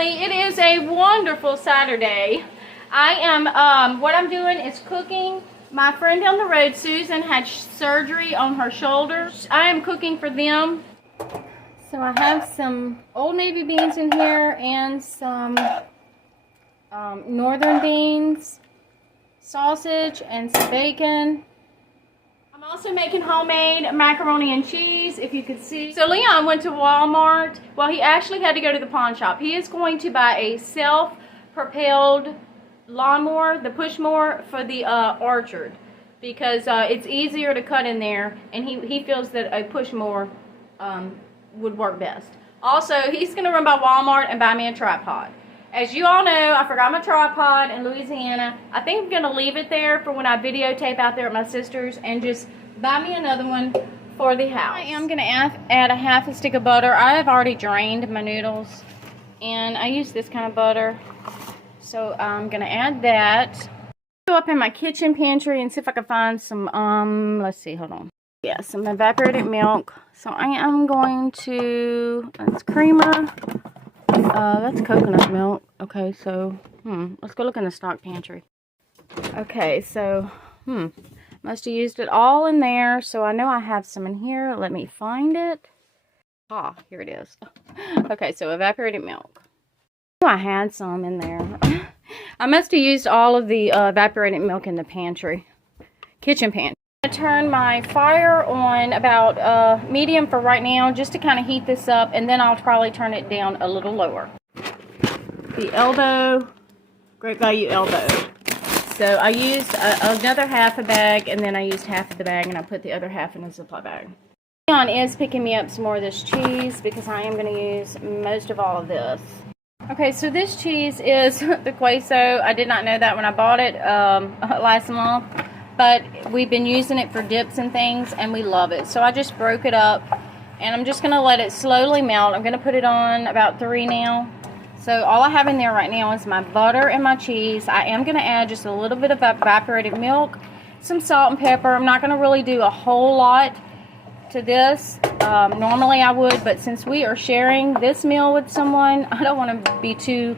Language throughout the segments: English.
family, it is a wonderful Saturday. I am, what I'm doing is cooking. My friend down the road, Susan, had surgery on her shoulders. I am cooking for them. So I have some Old Navy beans in here and some northern beans, sausage, and some bacon. I'm also making homemade macaroni and cheese, if you could see. So Leon went to Walmart. Well, he actually had to go to the pawn shop. He is going to buy a self-propelled lawnmower, the push mower for the orchard, because it's easier to cut in there, and he feels that a push mower would work best. Also, he's going to run by Walmart and buy me a tripod. As you all know, I forgot my tripod in Louisiana. I think I'm going to leave it there for when I videotape out there at my sister's and just buy me another one for the house. I am going to add a half a stick of butter. I have already drained my noodles, and I use this kind of butter. So I'm going to add that. Go up in my kitchen pantry and see if I can find some, let's see, hold on. Yeah, some evaporated milk. So I am going to, that's creamer. That's coconut milk. Okay, so, let's go look in the stock pantry. Okay, so, must have used it all in there. So I know I have some in here. Let me find it. Ah, here it is. Okay, so evaporated milk. I had some in there. I must have used all of the evaporated milk in the pantry. Kitchen pantry. I'm going to turn my fire on about medium for right now, just to kind of heat this up, and then I'll probably turn it down a little lower. The elbow, Great Value elbow. So I used another half a bag, and then I used half of the bag, and I put the other half in a Ziploc bag. Leon is picking me up some more of this cheese, because I am going to use most of all of this. Okay, so this cheese is the queso. I did not know that when I bought it last month. But we've been using it for dips and things, and we love it. So I just broke it up, and I'm just going to let it slowly melt. I'm going to put it on about 3 now. So all I have in there right now is my butter and my cheese. I am going to add just a little bit of evaporated milk, some salt and pepper. I'm not going to really do a whole lot to this. Normally I would, but since we are sharing this meal with someone, I don't want to be too,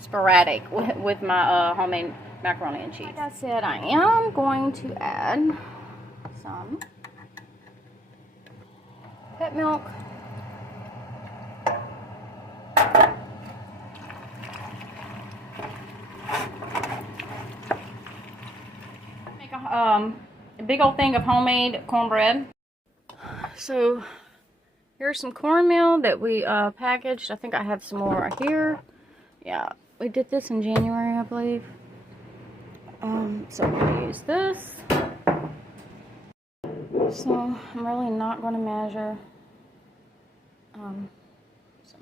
sporadic with my homemade macaroni and cheese. Like I said, I am going to add some pet milk. Make a big old thing of homemade cornbread. So here's some cornmeal that we packaged. I think I have some more right here. Yeah, we did this in January, I believe. So I'm going to use this. So I'm really not going to measure. So I'm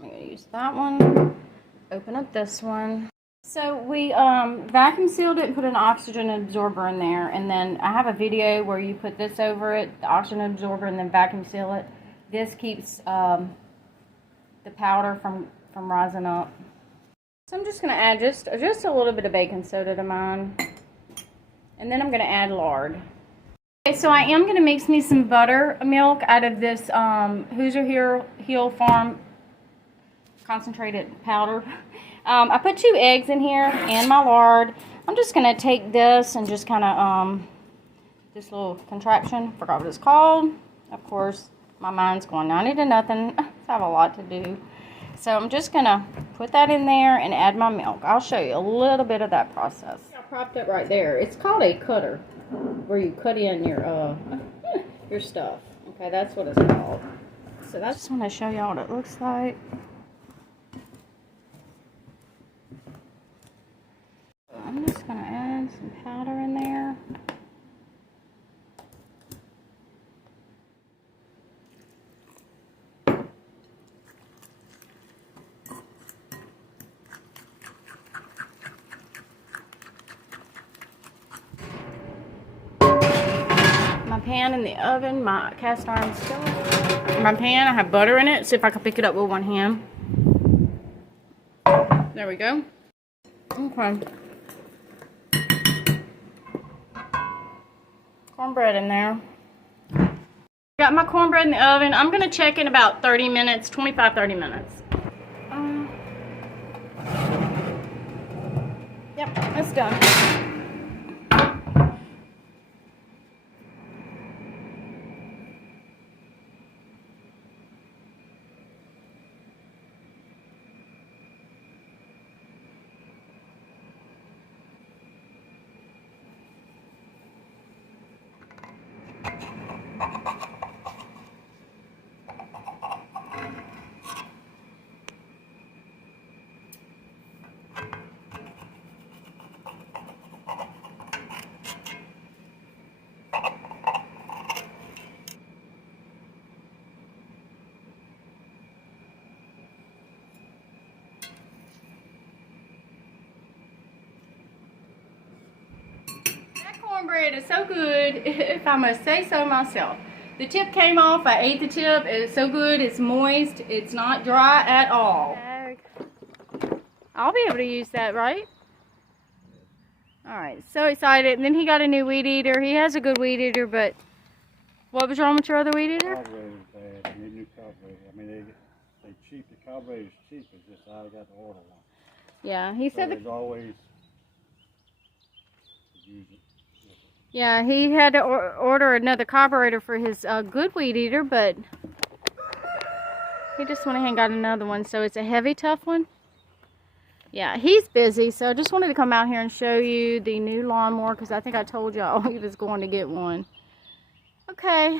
going to use that one. Open up this one. So we vacuum sealed it and put an oxygen absorber in there. And then I have a video where you put this over it, the oxygen absorber, and then vacuum seal it. This keeps the powder from rising up. So I'm just going to add just a little bit of baking soda to mine. And then I'm going to add lard. Okay, so I am going to mix me some buttermilk out of this Hoosier Hill Farm concentrated powder. I put 2 eggs in here and my lard. I'm just going to take this and just kind of, this little contraption, forgot what it's called. Of course, my mind's going 90 to nothing. I have a lot to do. So I'm just going to put that in there and add my milk. I'll show you a little bit of that process. I propped it right there. It's called a cutter, where you cut in your stuff. Okay, that's what it's called. So I just want to show y'all what it looks like. So I'm just going to add some powder in there. Pan in the oven, my cast iron skillet. In my pan, I have butter in it. See if I can pick it up with one hand. There we go. Okay. Cornbread in there. Got my cornbread in the oven. I'm going to check in about 30 minutes, 25-30 minutes. Yep, that's done. Cornbread is so good, if I must say so myself. The tip came off. I ate the tip. It's so good. It's moist. It's not dry at all. I'll be able to use that, right? Alright, so excited. And then he got a new weed eater. He has a good weed eater, but what was wrong with your other weed eater? Carburetor is bad. I need new carburetor. I mean, they cheap. The carburetor is cheap. It's just I got to order one. Yeah, he said there's always to use it. Yeah, he had to order another carburetor for his good weed eater, but he just went ahead and got another one. So it's a heavy, tough one. Yeah, he's busy, so I just wanted to come out here and show you the new lawnmower because I think I told y'all he was going to get one. Okay.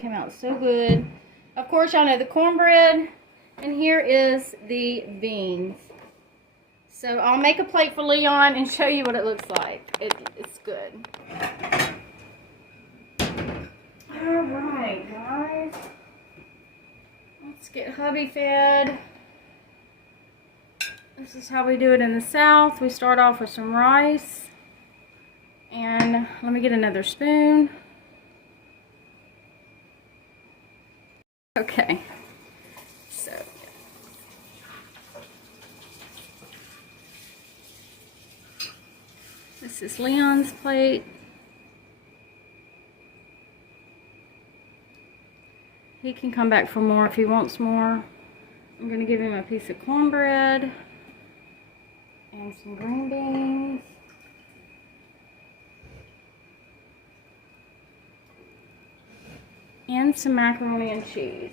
Came out so good. Of course, y'all know the cornbread, and here is the beans. So I'll make a plate for Leon and show you what it looks like. It's good. Alright, guys. Let's get hubby fed. This is how we do it in the South. We start off with some rice. And let me get another spoon. Okay. So this is Leon's plate. He can come back for more if he wants more. I'm going to give him a piece of cornbread and some green beans. And some macaroni and cheese.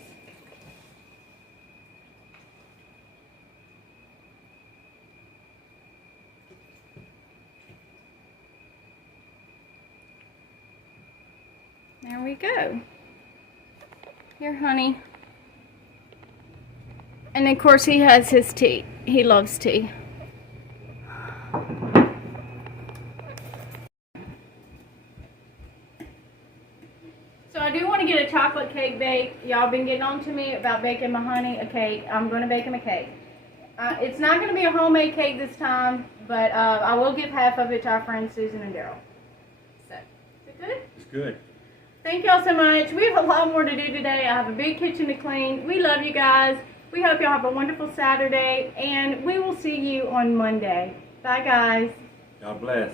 There we go. Here, honey. And of course he has his tea. He loves tea. So I do want to get a chocolate cake baked. Y'all been getting on to me about baking my honey a cake. I'm going to bake him a cake. It's not going to be a homemade cake this time, but I will give half of it to our friends Susan and Daryl. So, is it good? It's good. Thank y'all so much. We have a lot more to do today. I have a big kitchen to clean. We love you guys. We hope y'all have a wonderful Saturday, and we will see you on Monday. Bye, guys. God bless.